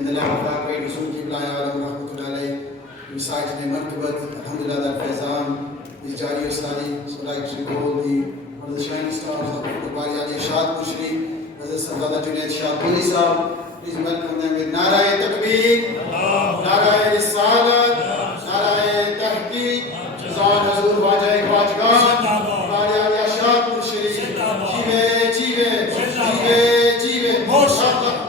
In the lap of our great Rasul Qibla Alam Rahmatullahi, reciting a Martabat, Alhamdulillah, that Faizan is Jari Ustadi. So like to call one of the shining stars of the Bari Ali Shad Mushri, Hazrat Sardar Junaid Shah Puri Sahab. Please welcome them with Narae Takbir, Narae Risalat, Narae Tahqiq, Jazan Hazur Wajai Wajgan, Bari Ali Shad Mushri, Jive, Jive, Jive, Jive, Moshallah.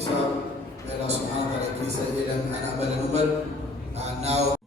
Mufti Sahib. May Allah subhanahu wa ta'ala increase the ilm and amal and umar. And now